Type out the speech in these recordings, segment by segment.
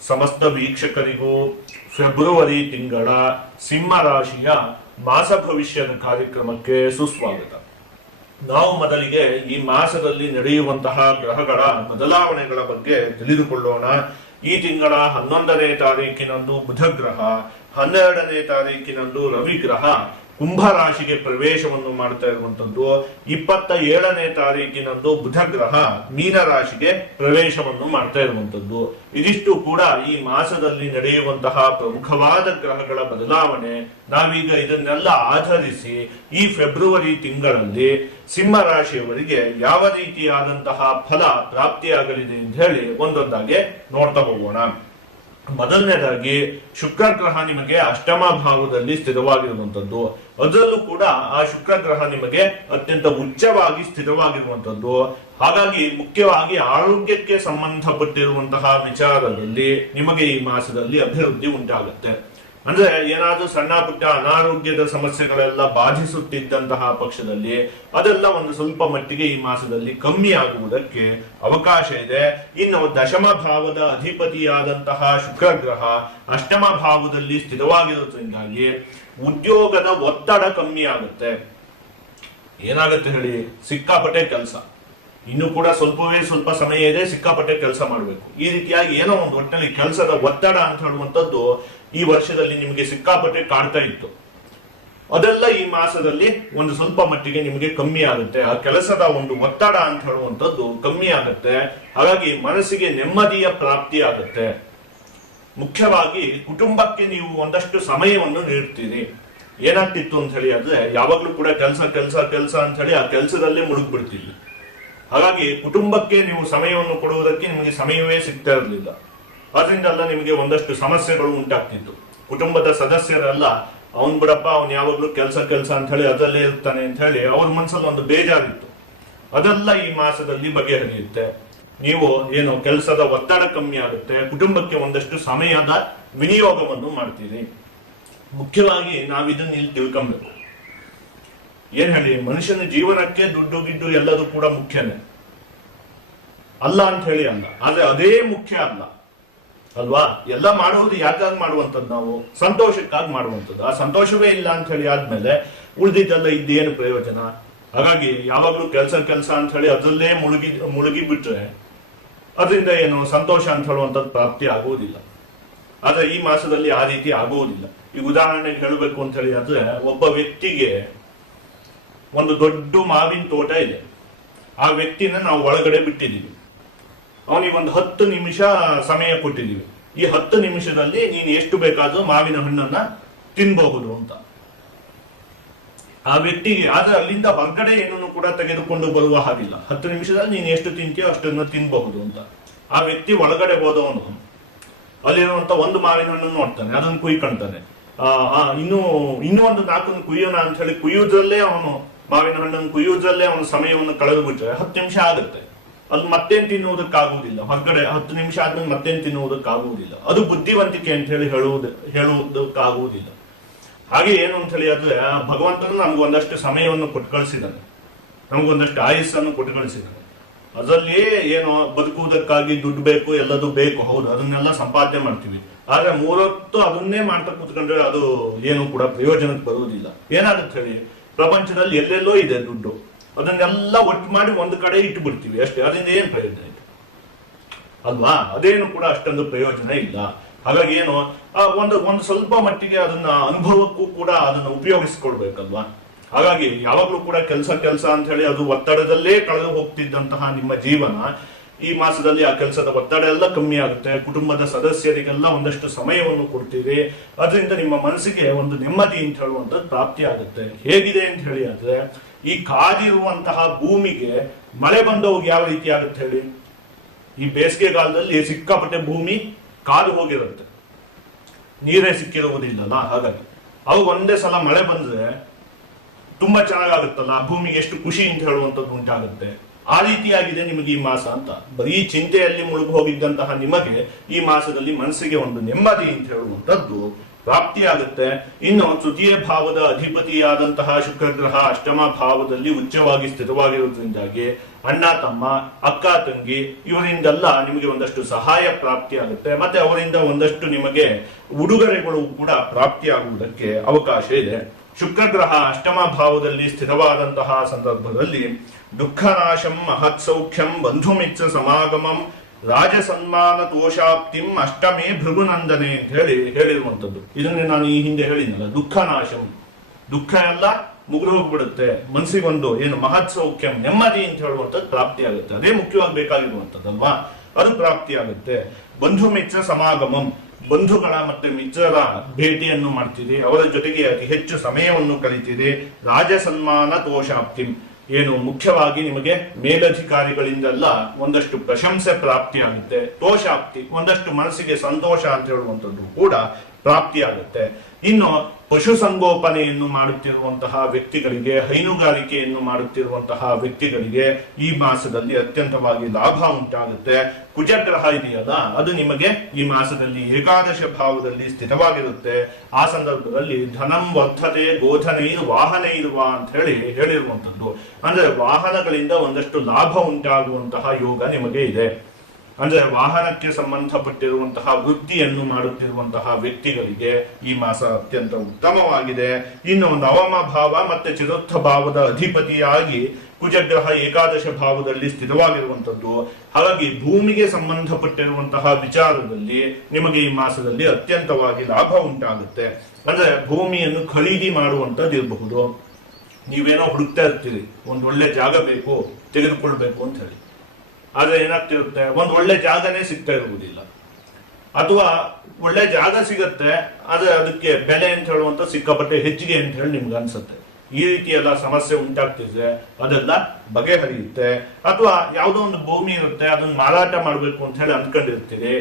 ಸಮಸ್ತ ವೀಕ್ಷಕರಿಗೂ ಫೆಬ್ರವರಿ ತಿಂಗಳ ಸಿಂಹ ರಾಶಿಯ ಮಾಸ ಭವಿಷ್ಯದ ಕಾರ್ಯಕ್ರಮಕ್ಕೆ ಸುಸ್ವಾಗತ. ನಾವು ಮೊದಲಿಗೆ ಈ ಮಾಸದಲ್ಲಿ ನಡೆಯುವಂತಹ ಗ್ರಹಗಳ ಬದಲಾವಣೆಗಳ ಬಗ್ಗೆ ತಿಳಿದುಕೊಳ್ಳೋಣ. ಈ ತಿಂಗಳ 11ನೇ ತಾರೀಕಿನಂದು ಬುಧ ಗ್ರಹ, 12ನೇ ತಾರೀಕಿನಂದು ರವಿ ಗ್ರಹ ಕುಂಭ ರಾಶಿಗೆ ಪ್ರವೇಶವನ್ನು ಮಾಡ್ತಾ ಇರುವಂತದ್ದು. 27ನೇ ತಾರೀಕಿನಂದು ಬುಧ ಗ್ರಹ ಮೀನ ರಾಶಿಗೆ ಪ್ರವೇಶವನ್ನು ಮಾಡ್ತಾ ಇರುವಂತದ್ದು. ಇದಿಷ್ಟು ಕೂಡ ಈ ಮಾಸದಲ್ಲಿ ನಡೆಯುವಂತಹ ಪ್ರಮುಖವಾದ ಗ್ರಹಗಳ ಬದಲಾವಣೆ. ನಾವೀಗ ಇದನ್ನೆಲ್ಲ ಆಧರಿಸಿ ಈ ಫೆಬ್ರವರಿ ತಿಂಗಳಲ್ಲಿ ಸಿಂಹ ರಾಶಿಯವರಿಗೆ ಯಾವ ರೀತಿಯಾದಂತಹ ಫಲ ಪ್ರಾಪ್ತಿಯಾಗಲಿದೆ ಅಂತ ಹೇಳಿ ಒಂದೊಂದಾಗಿ ನೋಡ್ತಾ ಹೋಗೋಣ. ಮೊದಲನೇದಾಗಿ ಶುಕ್ರ ಗ್ರಹ ನಿಮಗೆ ಅಷ್ಟಮ ಭಾವದಲ್ಲಿ ಸ್ಥಿರವಾಗಿರುವಂತದ್ದು. ಅದರಲ್ಲೂ ಕೂಡ ಆ ಶುಕ್ರ ಗ್ರಹ ನಿಮಗೆ ಅತ್ಯಂತ ಉಚ್ಚವಾಗಿ ಸ್ಥಿರವಾಗಿರುವಂತದ್ದು. ಹಾಗಾಗಿ ಮುಖ್ಯವಾಗಿ ಆರೋಗ್ಯಕ್ಕೆ ಸಂಬಂಧಪಟ್ಟಿರುವಂತಹ ವಿಚಾರದಲ್ಲಿ ನಿಮಗೆ ಈ ಮಾಸದಲ್ಲಿ ಅಭಿವೃದ್ಧಿ ಉಂಟಾಗುತ್ತೆ. ಅಂದ್ರೆ ಏನಾದ್ರೂ ಸಣ್ಣ ಪುಟ್ಟ ಅನಾರೋಗ್ಯದ ಸಮಸ್ಯೆಗಳೆಲ್ಲ ಬಾಧಿಸುತ್ತಿದ್ದಂತಹ ಪಕ್ಷದಲ್ಲಿ ಅದೆಲ್ಲ ಒಂದು ಸ್ವಲ್ಪ ಮಟ್ಟಿಗೆ ಈ ಮಾಸದಲ್ಲಿ ಕಮ್ಮಿ ಆಗುವುದಕ್ಕೆ ಅವಕಾಶ ಇದೆ. ಇನ್ನು ದಶಮ ಭಾವದ ಅಧಿಪತಿಯಾದಂತಹ ಶುಕ್ರ ಗ್ರಹ ಅಷ್ಟಮ ಭಾವದಲ್ಲಿ ಸ್ಥಿರವಾಗಿರೋದ್ರಿಂದಾಗಿ ಉದ್ಯೋಗದ ಒತ್ತಡ ಕಮ್ಮಿ ಆಗುತ್ತೆ. ಏನಾಗುತ್ತೆ ಹೇಳಿ, ಸಿಕ್ಕಾಪಟ್ಟೆ ಕೆಲಸ, ಇನ್ನು ಕೂಡ ಸ್ವಲ್ಪ ಸಮಯ ಇದೆ, ಸಿಕ್ಕಾಪಟ್ಟೆ ಕೆಲಸ ಮಾಡಬೇಕು. ಈ ರೀತಿಯಾಗಿ ಏನೋ ಒಂದು ಒಟ್ಟಿನಲ್ಲಿ ಕೆಲಸದ ಒತ್ತಡ ಅಂತ ಹೇಳುವಂಥದ್ದು ಈ ವರ್ಷದಲ್ಲಿ ನಿಮಗೆ ಸಿಕ್ಕಾಪಟ್ಟೆ ಕಾಡ್ತಾ ಇತ್ತು. ಅದೆಲ್ಲ ಈ ಮಾಸದಲ್ಲಿ ಒಂದು ಸ್ವಲ್ಪ ಮಟ್ಟಿಗೆ ನಿಮಗೆ ಕಮ್ಮಿ ಆಗುತ್ತೆ. ಆ ಕೆಲಸದ ಒಂದು ಒತ್ತಡ ಅಂತ ಹೇಳುವಂಥದ್ದು ಕಮ್ಮಿ ಆಗುತ್ತೆ. ಹಾಗಾಗಿ ಮನಸ್ಸಿಗೆ ನೆಮ್ಮದಿಯ ಪ್ರಾಪ್ತಿ ಆಗುತ್ತೆ. ಮುಖ್ಯವಾಗಿ ಕುಟುಂಬಕ್ಕೆ ನೀವು ಒಂದಷ್ಟು ಸಮಯವನ್ನು ನೀಡ್ತೀರಿ. ಏನಾಗ್ತಿತ್ತು ಅಂತ ಹೇಳಿ ಆದ್ರೆ ಯಾವಾಗ್ಲೂ ಕೂಡ ಕೆಲಸ ಅಂತ ಹೇಳಿ ಆ ಕೆಲಸದಲ್ಲೇ ಮುಳುಗ್ಬಿಡ್ತೀವಿ. ಹಾಗಾಗಿ ಕುಟುಂಬಕ್ಕೆ ನೀವು ಸಮಯವನ್ನು ಕೊಡುವುದಕ್ಕೆ ನಿಮಗೆ ಸಮಯವೇ ಸಿಗ್ತಾ ಇರಲಿಲ್ಲ. ಅದರಿಂದಲ್ಲ ನಿಮಗೆ ಒಂದಷ್ಟು ಸಮಸ್ಯೆಗಳು ಉಂಟಾಗ್ತಿತ್ತು. ಕುಟುಂಬದ ಸದಸ್ಯರೆಲ್ಲ ಅವನ್ ಬಿಡಪ್ಪ, ಅವನ್ ಯಾವಾಗ್ಲೂ ಕೆಲಸ ಅಂತ ಹೇಳಿ ಅದರಲ್ಲೇ ಇರ್ತಾನೆ ಅಂತ ಹೇಳಿ ಅವ್ರ ಮನಸ್ಸಲ್ಲಿ ಒಂದು ಬೇಜಾರಿತ್ತು. ಅದೆಲ್ಲ ಈ ಮಾಸದಲ್ಲಿ ಬಗೆಹರಿಯುತ್ತೆ. ನೀವು ಏನು ಕೆಲಸದ ಒತ್ತಡ ಕಮ್ಮಿ ಆಗುತ್ತೆ, ಕುಟುಂಬಕ್ಕೆ ಒಂದಷ್ಟು ಸಮಯದ ವಿನಿಯೋಗವನ್ನು ಮಾಡ್ತೀರಿ. ಮುಖ್ಯವಾಗಿ ನಾವಿದನ್ನ ಇಲ್ಲಿ ತಿಳ್ಕೊಬೇಕು. ಏನ್ ಹೇಳಿ, ಮನುಷ್ಯನ ಜೀವನಕ್ಕೆ ದುಡ್ಡು ಗಿಡ್ಡು ಎಲ್ಲದೂ ಕೂಡ ಮುಖ್ಯನೇ ಅಲ್ಲ ಅಂತ ಹೇಳಿ ಅಲ್ಲ, ಆದ್ರೆ ಅದೇ ಮುಖ್ಯ ಅಲ್ಲ ಅಲ್ವಾ. ಎಲ್ಲ ಮಾಡುವುದು ಯಾಕಾಗಿ ಮಾಡುವಂಥದ್ದು, ನಾವು ಸಂತೋಷಕ್ಕಾಗಿ ಮಾಡುವಂಥದ್ದು. ಆ ಸಂತೋಷವೇ ಇಲ್ಲ ಅಂತ ಹೇಳಿ ಆದ್ಮೇಲೆ ಉಳಿದಿದ್ದೆಲ್ಲ ಇದ್ದೇನು ಪ್ರಯೋಜನ. ಹಾಗಾಗಿ ಯಾವಾಗ್ಲೂ ಕೆಲಸ ಅಂತ ಹೇಳಿ ಅದರಲ್ಲೇ ಮುಳುಗಿ ಬಿಟ್ರೆ ಅದರಿಂದ ಏನು ಸಂತೋಷ ಅಂತ ಹೇಳುವಂಥದ್ದು ಪ್ರಾಪ್ತಿ ಆಗುವುದಿಲ್ಲ. ಆದ್ರೆ ಈ ಮಾಸದಲ್ಲಿ ಆ ರೀತಿ ಆಗುವುದಿಲ್ಲ. ಈ ಉದಾಹರಣೆಗೆ ಹೇಳಬೇಕು ಅಂತ ಹೇಳಿ ಆದ್ರೆ, ಒಬ್ಬ ವ್ಯಕ್ತಿಗೆ ಒಂದು ದೊಡ್ಡ ಮಾವಿನ ತೋಟ ಇದೆ. ಆ ವ್ಯಕ್ತಿನ ನಾವು ಒಳಗಡೆ ಬಿಟ್ಟಿದ್ದೀವಿ. ಅವನಿಗೆ ಒಂದು 10 ನಿಮಿಷ ಸಮಯ ಕೊಟ್ಟಿದ್ದೀವಿ. ಈ 10 ನಿಮಿಷದಲ್ಲಿ ನೀನು ಎಷ್ಟು ಬೇಕಾದ್ರೂ ಮಾವಿನ ಹಣ್ಣನ್ನ ತಿನ್ಬಹುದು ಅಂತ. ಆ ವ್ಯಕ್ತಿಗೆ ಆದ್ರೆ ಅಲ್ಲಿಂದ ಹೊರಗಡೆ ಏನನ್ನು ಕೂಡ ತೆಗೆದುಕೊಂಡು ಬರುವ ಹಾಗಿಲ್ಲ. 10 ನಿಮಿಷದಲ್ಲಿ ನೀನು ಎಷ್ಟು ತಿಂತೀಯೋ ಅಷ್ಟನ್ನು ತಿನ್ಬಹುದು ಅಂತ. ಆ ವ್ಯಕ್ತಿ ಒಳಗಡೆ ಹೋದವನು ಅಲ್ಲಿರುವಂತ ಒಂದು ಮಾವಿನ ಹಣ್ಣನ್ನು ನೋಡ್ತಾನೆ, ಅದನ್ನು ಕುಯ್ಕೊಳ್ತಾನೆ. ಇನ್ನೂ ಒಂದು 4 ಕುಯ್ಯೋಣ ಅಂತ ಹೇಳಿ ಕುಯ್ಯುವುದ್ರಲ್ಲೇ ಅವನು ಮಾವಿನ ಹಣ್ಣನ್ನು ಕುಯ್ಯುವುದ್ರಲ್ಲೇ ಅವನು ಸಮಯವನ್ನು ಕಳೆದು ಬಿಟ್ರೆ 10 ನಿಮಿಷ ಆಗುತ್ತೆ. ಅದು ಮತ್ತೇನ್ ತಿನ್ನುವುದಕ್ಕಾಗುವುದಿಲ್ಲ. ಹೊರಗಡೆ 10 ನಿಮಿಷ ಆದ್ಮೇಲೆ ಮತ್ತೇನ್ ತಿನ್ನುವುದಕ್ಕಾಗುವುದಿಲ್ಲ. ಅದು ಬುದ್ಧಿವಂತಿಕೆ ಅಂತ ಹೇಳಿ ಹೇಳುವುದಕ್ಕಾಗುವುದಿಲ್ಲ. ಹಾಗೆ ಏನು ಅಂತ ಹೇಳಿ ಆದ್ರೆ, ಭಗವಂತನು ನಮ್ಗೆ ಒಂದಷ್ಟು ಸಮಯವನ್ನು ಕೊಟ್ಟು ಕಳಿಸಿದ್ದಾನೆ, ನಮ್ಗೊಂದಷ್ಟು ಆಯುಸ್ಸನ್ನು ಕೊಟ್ಟು ಕಳಿಸಿದ್ದಾನೆ. ಅದರಲ್ಲಿ ಏನು ಬದುಕುವುದಕ್ಕಾಗಿ ದುಡ್ಡು ಬೇಕು, ಎಲ್ಲದೂ ಬೇಕು, ಹೌದು, ಅದನ್ನೆಲ್ಲ ಸಂಪಾದನೆ ಮಾಡ್ತೀವಿ. ಆದ್ರೆ 3 ಹೊತ್ತು ಅದನ್ನೇ ಮಾಡ್ತಾ ಕೂತ್ಕೊಂಡ್ರೆ ಅದು ಏನು ಕೂಡ ಪ್ರಯೋಜನಕ್ಕೆ ಬರುವುದಿಲ್ಲ. ಏನಾಗುತ್ತೆ ಹೇಳಿ, ಪ್ರಪಂಚದಲ್ಲಿ ಎಲ್ಲೆಲ್ಲೋ ಇದೆ ದುಡ್ಡು, ಅದನ್ನೆಲ್ಲ ಒಟ್ಟು ಮಾಡಿ ಒಂದು ಕಡೆ ಇಟ್ಟು ಬಿಡ್ತೀವಿ ಅಷ್ಟೇ. ಅದರಿಂದ ಏನ್ ಪ್ರಯೋಜನ ಇದೆ ಅಲ್ವಾ? ಅದೇನು ಕೂಡ ಅಷ್ಟೊಂದು ಪ್ರಯೋಜನ ಇಲ್ಲ. ಹಾಗಾಗಿ ಏನು ಒಂದು ಸ್ವಲ್ಪ ಮಟ್ಟಿಗೆ ಅದನ್ನ ಅನುಭವಕ್ಕೂ ಕೂಡ ಅದನ್ನು ಉಪಯೋಗಿಸಿಕೊಳ್ಬೇಕಲ್ವಾ. ಹಾಗಾಗಿ ಯಾವಾಗ್ಲೂ ಕೂಡ ಕೆಲಸ ಅಂತ ಹೇಳಿ ಅದು ಒತ್ತಡದಲ್ಲೇ ಕಳೆದು ಹೋಗ್ತಿದ್ದಂತಹ ನಿಮ್ಮ ಜೀವನ ಈ ಮಾಸದಲ್ಲಿ ಆ ಕೆಲಸದ ಒತ್ತಡ ಎಲ್ಲ ಕಮ್ಮಿ ಆಗುತ್ತೆ. ಕುಟುಂಬದ ಸದಸ್ಯರಿಗೆಲ್ಲ ಒಂದಷ್ಟು ಸಮಯವನ್ನು ಕೊಡ್ತೀರಿ. ಅದರಿಂದ ನಿಮ್ಮ ಮನಸ್ಸಿಗೆ ಒಂದು ನೆಮ್ಮದಿ ಅಂತ ಹೇಳುವಂಥದ್ದು ಪ್ರಾಪ್ತಿ ಆಗುತ್ತೆ. ಹೇಗಿದೆ ಅಂತ ಹೇಳಿ ಆದ್ರೆ, ಈ ಕಾದಿರುವಂತಹ ಭೂಮಿಗೆ ಮಳೆ ಬಂದವಾಗ ಯಾವ ರೀತಿ ಆಗುತ್ತೆ ಹೇಳಿ. ಈ ಬೇಸಿಗೆಗಾಲದಲ್ಲಿ ಸಿಕ್ಕಾಪಟ್ಟೆ ಭೂಮಿ ಕಾದು ಹೋಗಿರುತ್ತೆ, ನೀರೇ ಸಿಕ್ಕಿರುವುದಿಲ್ಲಲ್ಲ. ಹಾಗಾಗಿ ಅವಾಗ ಒಂದೇ ಸಲ ಮಳೆ ಬಂದ್ರೆ ತುಂಬಾ ಚೆನ್ನಾಗಾಗುತ್ತಲ್ಲ, ಭೂಮಿಗೆ ಎಷ್ಟು ಖುಷಿ ಅಂತ ಹೇಳುವಂಥದ್ದು ಉಂಟಾಗುತ್ತೆ. ಆ ರೀತಿಯಾಗಿದೆ ನಿಮಗೆ ಈ ಮಾಸ ಅಂತ. ಬರೀ ಚಿಂತೆಯಲ್ಲಿ ಮುಳುಗು ಹೋಗಿದ್ದಂತಹ ನಿಮಗೆ ಈ ಮಾಸದಲ್ಲಿ ಮನಸ್ಸಿಗೆ ಒಂದು ನೆಮ್ಮದಿ ಅಂತ ಹೇಳುವಂಥದ್ದು ಪ್ರಾಪ್ತಿಯಾಗುತ್ತೆ. ಇನ್ನು ತೃತೀಯ ಭಾವದ ಅಧಿಪತಿಯಾದಂತಹ ಶುಕ್ರ ಗ್ರಹ ಅಷ್ಟಮ ಭಾವದಲ್ಲಿ ಉಚ್ಚವಾಗಿ ಸ್ಥಿತವಾಗಿರುವುದರಿಂದಾಗಿ ಅಣ್ಣ ತಮ್ಮ, ಅಕ್ಕ ತಂಗಿ ಇವರಿಂದೆಲ್ಲ ನಿಮಗೆ ಒಂದಷ್ಟು ಸಹಾಯ ಪ್ರಾಪ್ತಿಯಾಗುತ್ತೆ. ಮತ್ತೆ ಅವರಿಂದ ಒಂದಷ್ಟು ನಿಮಗೆ ಉಡುಗೊರೆಗಳು ಕೂಡ ಪ್ರಾಪ್ತಿಯಾಗುವುದಕ್ಕೆ ಅವಕಾಶ ಇದೆ. ಶುಕ್ರ ಗ್ರಹ ಅಷ್ಟಮ ಭಾವದಲ್ಲಿ ಸ್ಥಿರವಾದಂತಹ ಸಂದರ್ಭದಲ್ಲಿ ದುಃಖನಾಶಂ ಮಹತ್ಸೌಖ್ಯಂ ಬಂಧುಮಿತ್ರ ಸಮಾಗಮಂ ರಾಜಸನ್ಮಾನ ತೋಷಾಪ್ತಿಂ ಅಷ್ಟಮೇ ಭೃಗುನಂದನೆ ಅಂತ ಹೇಳಿರುವಂತದ್ದು. ಇದನ್ನೇ ನಾನು ಈ ಹಿಂದೆ ಹೇಳಿದ್ನಲ್ಲ, ದುಃಖನಾಶಂ, ದುಃಖ ಎಲ್ಲ ಮುಗಿದು ಹೋಗ್ಬಿಡುತ್ತೆ, ಮನಸ್ಸಿಗೊಂದು ಏನು ಮಹತ್ ಸೌಖ್ಯಂ ನೆಮ್ಮದಿ ಅಂತ ಹೇಳುವಂಥದ್ದು ಪ್ರಾಪ್ತಿಯಾಗುತ್ತೆ. ಅದೇ ಮುಖ್ಯವಾಗಿ ಬೇಕಾಗಿರುವಂಥದ್ದಲ್ವಾ, ಅದು ಪ್ರಾಪ್ತಿಯಾಗುತ್ತೆ. ಬಂಧು ಮಿತ್ರ ಸಮಾಗಮಂ, ಬಂಧುಗಳ ಮತ್ತೆ ಮಿತ್ರರ ಭೇಟಿಯನ್ನು ಮಾಡ್ತೀರಿ, ಅವರ ಜೊತೆಗೆ ಅತಿ ಹೆಚ್ಚು ಸಮಯವನ್ನು ಕಳೀತೀರಿ. ರಾಜ ಸನ್ಮಾನ ತೋಷಾಪ್ತಿಂ, ಏನು ಮುಖ್ಯವಾಗಿ ನಿಮಗೆ ಮೇಲಧಿಕಾರಿಗಳಿಂದೆಲ್ಲ ಒಂದಷ್ಟು ಪ್ರಶಂಸೆ ಪ್ರಾಪ್ತಿಯಾಗುತ್ತೆ. ತೋಷಾಪ್ತಿ, ಒಂದಷ್ಟು ಮನಸ್ಸಿಗೆ ಸಂತೋಷ ಅಂತ ಹೇಳುವಂಥದ್ದು ಕೂಡ ಪ್ರಾಪ್ತಿಯಾಗುತ್ತೆ. ಇನ್ನು ಪಶು ಸಂಗೋಪನೆಯನ್ನು ಮಾಡುತ್ತಿರುವಂತಹ ವ್ಯಕ್ತಿಗಳಿಗೆ, ಹೈನುಗಾರಿಕೆಯನ್ನು ಮಾಡುತ್ತಿರುವಂತಹ ವ್ಯಕ್ತಿಗಳಿಗೆ ಈ ಮಾಸದಲ್ಲಿ ಅತ್ಯಂತವಾಗಿ ಲಾಭ ಉಂಟಾಗುತ್ತೆ. ಕುಜಗ್ರಹ ಇದೆಯಲ್ಲ, ಅದು ನಿಮಗೆ ಈ ಮಾಸದಲ್ಲಿ ಏಕಾದಶ ಭಾವದಲ್ಲಿ ಸ್ಥಿತವಾಗಿರುತ್ತೆ. ಆ ಸಂದರ್ಭದಲ್ಲಿ ಧನಂ ವರ್ಧತೆ ಗೋಧನೈರ್ ವಾಹನೈರ್ವ ಅಂತ ಹೇಳಿರುವಂತದ್ದು. ಅಂದ್ರೆ ವಾಹನಗಳಿಂದ ಒಂದಷ್ಟು ಲಾಭ ಉಂಟಾಗುವಂತಹ ಯೋಗ ನಿಮಗೆ ಇದೆ. ಅಂದ್ರೆ ವಾಹನಕ್ಕೆ ಸಂಬಂಧಪಟ್ಟಿರುವಂತಹ ವೃತ್ತಿಯನ್ನು ಮಾಡುತ್ತಿರುವಂತಹ ವ್ಯಕ್ತಿಗಳಿಗೆ ಈ ಮಾಸ ಅತ್ಯಂತ ಉತ್ತಮವಾಗಿದೆ. ಇನ್ನು ನವಮ ಭಾವ ಮತ್ತೆ ಚತುರ್ಥ ಭಾವದ ಅಧಿಪತಿಯಾಗಿ ಕುಜಗ್ರಹ ಏಕಾದಶ ಭಾವದಲ್ಲಿ ಸ್ಥಿತವಾಗಿರುವಂತದ್ದು. ಹಾಗಾಗಿ ಭೂಮಿಗೆ ಸಂಬಂಧಪಟ್ಟಿರುವಂತಹ ವಿಚಾರದಲ್ಲಿ ನಿಮಗೆ ಈ ಮಾಸದಲ್ಲಿ ಅತ್ಯಂತವಾಗಿ ಲಾಭ ಉಂಟಾಗುತ್ತೆ. ಅಂದ್ರೆ ಭೂಮಿಯನ್ನು ಖರೀದಿ ಮಾಡುವಂತದ್ದು ಇರಬಹುದು. ನೀವೇನೋ ಹುಡುಕ್ತಾ ಇರ್ತೀರಿ, ಒಂದ್ ಒಳ್ಳೆ ಜಾಗ ಬೇಕು, ತೆಗೆದುಕೊಳ್ಬೇಕು ಅಂತ ಹೇಳಿ. ಆದ್ರೆ ಏನಾಗ್ತಿರುತ್ತೆ, ಒಂದ್ ಒಳ್ಳೆ ಜಾಗನೇ ಸಿಗ್ತಾ ಇರುವುದಿಲ್ಲ, ಅಥವಾ ಒಳ್ಳೆ ಜಾಗ ಸಿಗತ್ತೆ ಆದ್ರೆ ಅದಕ್ಕೆ ಬೆಲೆ ಅಂತ ಹೇಳುವಂತ ಸಿಕ್ಕಾಪಟ್ಟೆ ಹೆಚ್ಚಿಗೆ ಅಂತ ಹೇಳಿ ನಿಮ್ಗೆ ಅನ್ಸುತ್ತೆ. ಈ ರೀತಿ ಎಲ್ಲ ಸಮಸ್ಯೆ ಉಂಟಾಗ್ತಿದ್ರೆ ಅದೆಲ್ಲ ಬಗೆಹರಿಯುತ್ತೆ. ಅಥವಾ ಯಾವುದೋ ಒಂದು ಭೂಮಿ ಇರುತ್ತೆ, ಅದನ್ನ ಮಾರಾಟ ಮಾಡ್ಬೇಕು ಅಂತ ಹೇಳಿ ಅನ್ಕೊಂಡಿರ್ತೀರಿ,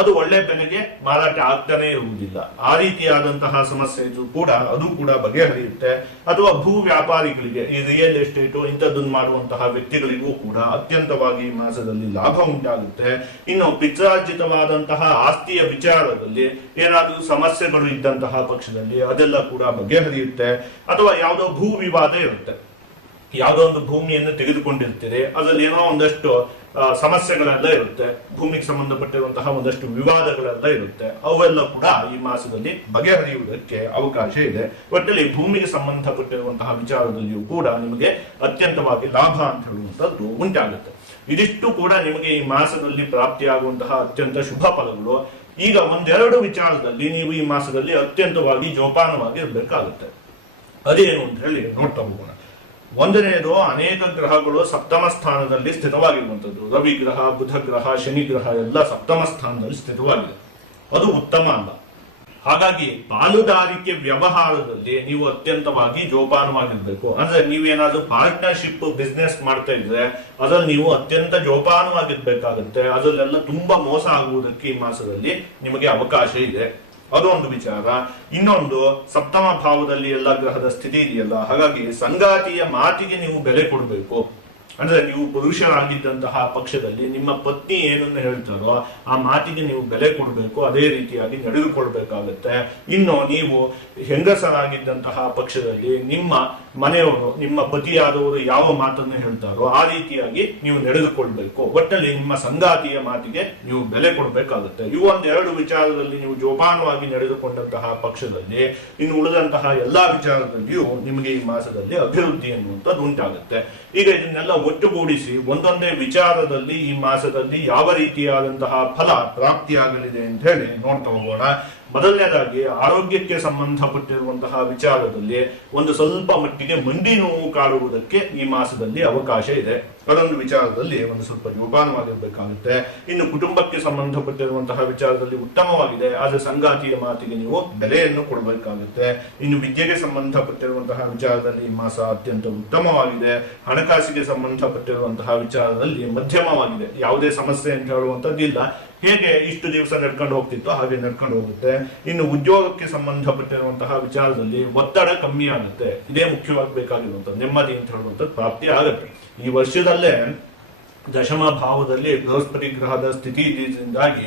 ಅದು ಒಳ್ಳೆ ಬೆಲೆಗೆ ಮಾರಾಟ ಆಗ್ತಾನೆ ಇರುವುದಿಲ್ಲ. ಆ ರೀತಿಯಾದಂತಹ ಸಮಸ್ಯೆ ಅದು ಕೂಡ ಬಗೆಹರಿಯುತ್ತೆ. ಅಥವಾ ಭೂ ವ್ಯಾಪಾರಿಗಳಿಗೆ, ಈ ರಿಯಲ್ ಎಸ್ಟೇಟ್ ಇಂಥದ್ದನ್ನು ಮಾಡುವಂತಹ ವ್ಯಕ್ತಿಗಳಿಗೂ ಕೂಡ ಅತ್ಯಂತವಾಗಿ ಈ ಮಾಸದಲ್ಲಿ ಲಾಭ ಉಂಟಾಗುತ್ತೆ. ಇನ್ನು ಪಿತ್ರಾರ್ಜಿತವಾದಂತಹ ಆಸ್ತಿಯ ವಿಚಾರದಲ್ಲಿ ಏನಾದರೂ ಸಮಸ್ಯೆಗಳು ಇದ್ದಂತಹ ಪಕ್ಷದಲ್ಲಿ ಅದೆಲ್ಲ ಕೂಡ ಬಗೆಹರಿಯುತ್ತೆ. ಅಥವಾ ಯಾವುದೋ ಭೂ ವಿವಾದ ಇರುತ್ತೆ, ಯಾವುದೋ ಒಂದು ಭೂಮಿಯನ್ನು ತೆಗೆದುಕೊಂಡಿರ್ತೀರಿ, ಅದರಲ್ಲಿ ಏನೋ ಒಂದಷ್ಟು ಸಮಸ್ಯೆಗಳೆಲ್ಲ ಇರುತ್ತೆ, ಭೂಮಿಗೆ ಸಂಬಂಧಪಟ್ಟಿರುವಂತಹ ಒಂದಷ್ಟು ವಿವಾದಗಳೆಲ್ಲ ಇರುತ್ತೆ. ಅವೆಲ್ಲ ಕೂಡ ಈ ಮಾಸದಲ್ಲಿ ಬಗೆಹರಿಯುವುದಕ್ಕೆ ಅವಕಾಶ ಇದೆ. ಒಟ್ಟಲ್ಲಿ ಭೂಮಿಗೆ ಸಂಬಂಧಪಟ್ಟಿರುವಂತಹ ವಿಚಾರದಲ್ಲಿಯೂ ಕೂಡ ನಿಮಗೆ ಅತ್ಯಂತವಾಗಿ ಲಾಭ ಅಂತ ಹೇಳುವಂತದ್ದು ಉಂಟಾಗುತ್ತೆ. ಇದಿಷ್ಟು ಕೂಡ ನಿಮಗೆ ಈ ಮಾಸದಲ್ಲಿ ಪ್ರಾಪ್ತಿಯಾಗುವಂತಹ ಅತ್ಯಂತ ಶುಭ ಫಲಗಳು. ಈಗ ಒಂದೆರಡು ವಿಚಾರದಲ್ಲಿ ನೀವು ಈ ಮಾಸದಲ್ಲಿ ಅತ್ಯಂತವಾಗಿ ಜೋಪಾನವಾಗಿ ಇರಬೇಕಾಗುತ್ತೆ. ಅದೇನು ಅಂತ ಹೇಳಿ ನೋಡ್ತಾ ಹೋಗೋಣ. ಒಂದನೆಯದು, ಅನೇಕ ಗ್ರಹಗಳು ಸಪ್ತಮ ಸ್ಥಾನದಲ್ಲಿ ಸ್ಥಿತವಾಗಿರುವಂತದ್ದು. ರವಿ ಗ್ರಹ, ಬುಧ ಗ್ರಹ, ಶನಿ ಗ್ರಹ ಎಲ್ಲ ಸಪ್ತಮ ಸ್ಥಾನದಲ್ಲಿ ಸ್ಥಿತವಾಗಿದೆ. ಅದು ಉತ್ತಮ ಅಲ್ಲ. ಹಾಗಾಗಿ ಪಾಲುದಾರಿಕೆ ವ್ಯವಹಾರದಲ್ಲಿ ನೀವು ಅತ್ಯಂತವಾಗಿ ಜೋಪಾನವಾಗಿರ್ಬೇಕು. ಅಂದ್ರೆ ನೀವೇನಾದ್ರೂ ಪಾರ್ಟ್ನರ್ಶಿಪ್ ಬಿಸ್ನೆಸ್ ಮಾಡ್ತಾ ಇದ್ರೆ ಅದ್ರಲ್ಲಿ ನೀವು ಅತ್ಯಂತ ಜೋಪಾನವಾಗಿರ್ಬೇಕಾಗುತ್ತೆ. ಅದರಲ್ಲೆಲ್ಲ ತುಂಬಾ ಮೋಸ ಆಗುವುದಕ್ಕೆ ಈ ಮಾಸದಲ್ಲಿ ನಿಮಗೆ ಅವಕಾಶ ಇದೆ. ಅದು ಒಂದು ವಿಚಾರ. ಇನ್ನೊಂದು, ಸಪ್ತಮ ಭಾವದಲ್ಲಿ ಎಲ್ಲ ಗ್ರಹದ ಸ್ಥಿತಿ ಇದೆಯಲ್ಲ, ಹಾಗಾಗಿ ಸಂಗಾತಿಯ ಮಾತಿಗೆ ನೀವು ಬೆಲೆ ಕೊಡಬೇಕು. ಅಂದ್ರೆ ನೀವು ಪುರುಷರಾಗಿದ್ದಂತಹ ಪಕ್ಷದಲ್ಲಿ ನಿಮ್ಮ ಪತ್ನಿ ಏನನ್ನು ಹೇಳ್ತಾರೋ ಆ ಮಾತಿಗೆ ನೀವು ಬೆಲೆ ಕೊಡಬೇಕು, ಅದೇ ರೀತಿಯಾಗಿ ನಡೆದುಕೊಳ್ಬೇಕಾಗತ್ತೆ. ಇನ್ನು ನೀವು ಹೆಂಗಸರಾಗಿದ್ದಂತಹ ಪಕ್ಷದಲ್ಲಿ ನಿಮ್ಮ ಮನೆಯವರು, ನಿಮ್ಮ ಪತಿಯಾದವರು ಯಾವ ಮಾತನ್ನು ಹೇಳ್ತಾರೋ ಆ ರೀತಿಯಾಗಿ ನೀವು ನಡೆದುಕೊಳ್ಬೇಕು. ಒಟ್ಟಲ್ಲಿ ನಿಮ್ಮ ಸಂಗಾತಿಯ ಮಾತಿಗೆ ನೀವು ಬೆಲೆ ಕೊಡಬೇಕಾಗುತ್ತೆ. ಇವು ಒಂದೆರಡು ವಿಚಾರದಲ್ಲಿ ನೀವು ಜೋಪಾನವಾಗಿ ನಡೆದುಕೊಂಡಂತಹ ಪಕ್ಷದಲ್ಲಿ ಇನ್ನು ಉಳಿದಂತಹ ಎಲ್ಲಾ ವಿಚಾರದಲ್ಲಿಯೂ ನಿಮಗೆ ಈ ಮಾಸದಲ್ಲಿ ಅಭಿವೃದ್ಧಿ ಎನ್ನುವಂಥದ್ದು ಉಂಟಾಗುತ್ತೆ. ಈಗ ಇದನ್ನೆಲ್ಲ ಒಟ್ಟುಗೂಡಿಸಿ ಒಂದೊಂದೇ ವಿಚಾರದಲ್ಲಿ ಈ ಮಾಸದಲ್ಲಿ ಯಾವ ರೀತಿಯಾದಂತಹ ಫಲ ಪ್ರಾಪ್ತಿಯಾಗಲಿದೆ ಅಂತ ಹೇಳಿ ನೋಡ್ತಾ ಹೋಗೋಣ. ಮೊದಲನೇದಾಗಿ, ಆರೋಗ್ಯಕ್ಕೆ ಸಂಬಂಧಪಟ್ಟಿರುವಂತಹ ವಿಚಾರದಲ್ಲಿ ಒಂದು ಸ್ವಲ್ಪ ಮಟ್ಟಿಗೆ ಮಂಡಿ ನೋವು ಕಾಡುವುದಕ್ಕೆ ಈ ಮಾಸದಲ್ಲಿ ಅವಕಾಶ ಇದೆ. ಅದೊಂದು ವಿಚಾರದಲ್ಲಿ ಒಂದು ಸ್ವಲ್ಪ ಜೋಪಾನವಾಗಿರ್ಬೇಕಾಗುತ್ತೆ. ಇನ್ನು ಕುಟುಂಬಕ್ಕೆ ಸಂಬಂಧಪಟ್ಟಿರುವಂತಹ ವಿಚಾರದಲ್ಲಿ ಉತ್ತಮವಾಗಿದೆ, ಆದ್ರೆ ಸಂಗಾತಿಯ ಮಾತಿಗೆ ನೀವು ಬೆಲೆಯನ್ನು ಕೊಡಬೇಕಾಗುತ್ತೆ. ಇನ್ನು ವಿದ್ಯೆಗೆ ಸಂಬಂಧಪಟ್ಟಿರುವಂತಹ ವಿಚಾರದಲ್ಲಿ ಈ ಮಾಸ ಅತ್ಯಂತ ಉತ್ತಮವಾಗಿದೆ. ಹಣಕಾಸಿಗೆ ಸಂಬಂಧಪಟ್ಟಿರುವಂತಹ ವಿಚಾರದಲ್ಲಿ ಮಧ್ಯಮವಾಗಿದೆ, ಯಾವುದೇ ಸಮಸ್ಯೆ ಅಂತ ಹೇಳುವಂತದ್ದಿಲ್ಲ. ಹೇಗೆ ಇಷ್ಟು ದಿವಸ ನಡ್ಕೊಂಡು ಹೋಗ್ತಿತ್ತು ಹಾಗೆ ನಡ್ಕೊಂಡು ಹೋಗುತ್ತೆ. ಇನ್ನು ಉದ್ಯೋಗಕ್ಕೆ ಸಂಬಂಧಪಟ್ಟಿರುವಂತಹ ವಿಚಾರದಲ್ಲಿ ಒತ್ತಡ ಕಮ್ಮಿ ಆಗುತ್ತೆ. ಇದೇ ಮುಖ್ಯವಾಗಿ ಬೇಕಾಗಿರುವಂತಹ ನೆಮ್ಮದಿ ಅಂತ ಹೇಳುವಂಥದ್ದು ಪ್ರಾಪ್ತಿ ಆಗುತ್ತೆ. ಈ ವರ್ಷದಲ್ಲೇ ದಶಮ ಭಾವದಲ್ಲಿ ಬೃಹಸ್ಪತಿ ಗ್ರಹದ ಸ್ಥಿತಿ ಇದರಿಂದಾಗಿ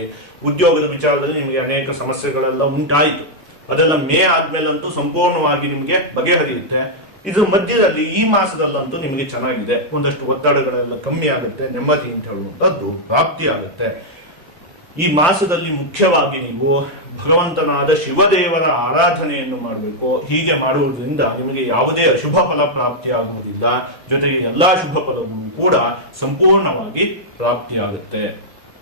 ಉದ್ಯೋಗದ ವಿಚಾರದಲ್ಲಿ ನಿಮಗೆ ಅನೇಕ ಸಮಸ್ಯೆಗಳೆಲ್ಲ ಉಂಟಾಯಿತು. ಅದೆಲ್ಲ ಮೇ ಆದ್ಮೇಲಂತೂ ಸಂಪೂರ್ಣವಾಗಿ ನಿಮಗೆ ಬಗೆಹರಿಯುತ್ತೆ. ಇದ್ರ ಮಧ್ಯದಲ್ಲಿ ಈ ಮಾಸದಲ್ಲಂತೂ ನಿಮಗೆ ಚೆನ್ನಾಗಿದೆ, ಒಂದಷ್ಟು ಒತ್ತಡಗಳೆಲ್ಲ ಕಮ್ಮಿ ಆಗುತ್ತೆ, ನೆಮ್ಮದಿ ಅಂತ ಹೇಳುವಂತದ್ದು ಪ್ರಾಪ್ತಿ ಆಗುತ್ತೆ. ಈ ಮಾಸದಲ್ಲಿ ಮುಖ್ಯವಾಗಿ ನೀವು ಭಗವಂತನಾದ ಶಿವದೇವರ ಆರಾಧನೆಯನ್ನು ಮಾಡಬೇಕು. ಹೀಗೆ ಮಾಡುವುದರಿಂದ ನಿಮಗೆ ಯಾವುದೇ ಅಶುಭ ಫಲ ಪ್ರಾಪ್ತಿ ಆಗುವುದಿಲ್ಲ, ಜೊತೆಗೆ ಎಲ್ಲಾ ಶುಭ ಫಲವೂ ಕೂಡ ಸಂಪೂರ್ಣವಾಗಿ ಪ್ರಾಪ್ತಿಯಾಗುತ್ತೆ.